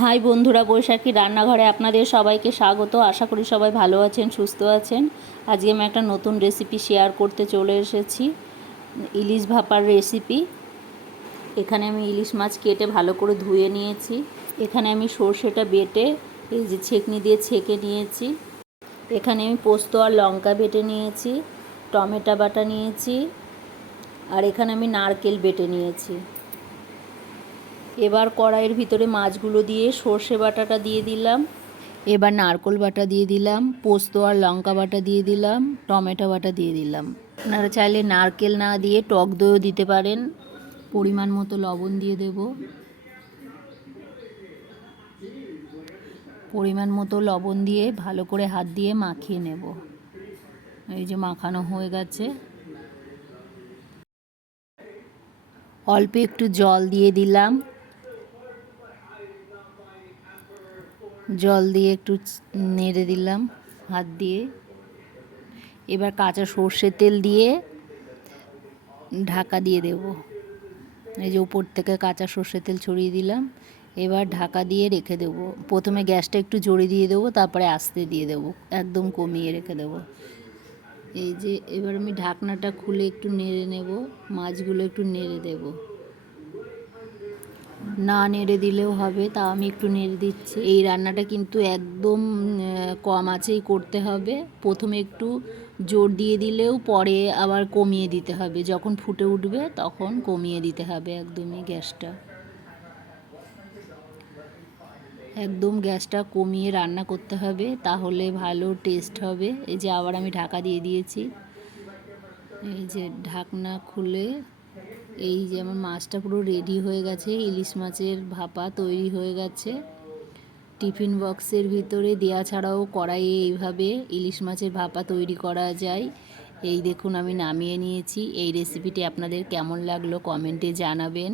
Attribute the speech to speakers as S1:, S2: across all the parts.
S1: High বন্ধুরা, বৈশাখী রান্নাঘরে আপনাদের সবাইকে স্বাগত। আশা করি সবাই ভালো আছেন, সুস্থ আছেন। আজকে আমি একটা নতুন রেসিপি শেয়ার করতে চলে এসেছি, ইলিশ ভাপার রেসিপি এখানে আমি ইলিশ মাছ কেটে ভালো করে ধুয়ে নিয়েছি। এখানে আমি সর্ষেটা বেটে, এই যে ছেঁকনি দিয়ে ছেঁকে নিয়েছি। এখানে আমি পোস্ত আর লঙ্কা বেটে নিয়েছি, টমেটো বাটা নিয়েছি, আর এখানে আমি নারকেল বেটে নিয়েছি। এবার কড়াইয়ের ভিতরে মাছগুলো দিয়ে সর্ষে বাটাটা দিয়ে দিলাম। এবার নারকোল বাটা দিয়ে দিলাম, পোস্ত আর লঙ্কা বাটা দিয়ে দিলাম, টমেটো বাটা দিয়ে দিলাম। আপনারা চাইলে নারকেল না দিয়ে টক দইও দিতে পারেন। পরিমাণ মতো লবণ দিয়ে দেব। পরিমাণ মতো লবণ দিয়ে ভালো করে হাত দিয়ে মাখিয়ে নেব। এই যে মাখানো হয়ে গেছে। অল্প একটু জল দিয়ে দিলাম। জল দিয়ে একটু নেড়ে দিলাম, হাত দিয়ে। এবার কাঁচা সর্ষে তেল দিয়ে ঢাকা দিয়ে দেব। এই যে উপর থেকে কাঁচা সর্ষে তেল ছড়িয়ে দিলাম, এবার ঢাকা দিয়ে রেখে দেবো। প্রথমে গ্যাসটা একটু জোরে দিয়ে দেবো, তারপরে আস্তে দিয়ে দেবো, একদম কমিয়ে রেখে দেবো। এই যে এবার আমি ঢাকনাটা খুলে একটু নেড়ে নেব, মাছগুলো একটু নেড়ে দেবো। না নেড়ে দিলেও হবে, তা আমি একটু নেড়ে দিচ্ছি। এই রান্নাটা কিন্তু একদম কম আঁচেই করতে হবে। প্রথমে একটু জোর দিয়ে দিলেও পরে আবার কমিয়ে দিতে হবে। যখন ফুটে উঠবে তখন কমিয়ে দিতে হবে একদমই গ্যাসটা। একদম গ্যাসটা কমিয়ে রান্না করতে হবে, তাহলে ভালো টেস্ট হবে। এই যে আবার আমি ঢাকা দিয়ে দিয়েছি। এই যে ঢাকনা খুলে এই যে আমার মাছটা পুরো রেডি হয়ে গেছে, ইলিশ মাছের ভাপা তৈরি হয়ে গেছে। টিফিন বক্সের ভিতরে দেয়া ছাড়াও কড়াইয়ে এইভাবে ইলিশ মাছের ভাপা তৈরি করা যায়। এই দেখুন আমি নামিয়ে নিয়েছি। এই রেসিপিটি আপনাদের কেমন লাগল কমেন্টে জানাবেন।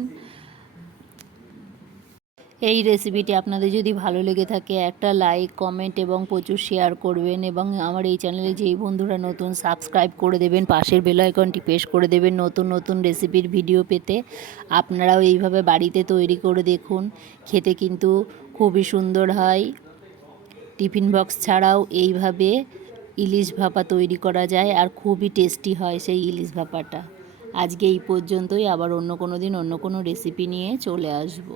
S1: এই রেসিপিটি আপনাদের যদি ভালো লেগে থাকে, একটা লাইক কমেন্ট এবং প্রচুর শেয়ার করবেন এবং আমার এই চ্যানেলে যেই বন্ধুরা নতুন সাবস্ক্রাইব করে দেবেন, পাশের বেল আইকনটি প্রেস করে দেবেন নতুন নতুন রেসিপির ভিডিও পেতে। আপনারাও এইভাবে বাড়িতে তৈরি করে দেখুন, খেতে কিন্তু খুবই সুন্দর হয়। টিফিন বক্স ছাড়াও এইভাবে ইলিশ ভাপা তৈরি করা যায় আর খুবই টেস্টি হয় সেই ইলিশ ভাপাটা। আজকে এই পর্যন্তই, আবার অন্য কোনো দিন অন্য কোনো রেসিপি নিয়ে চলে আসব।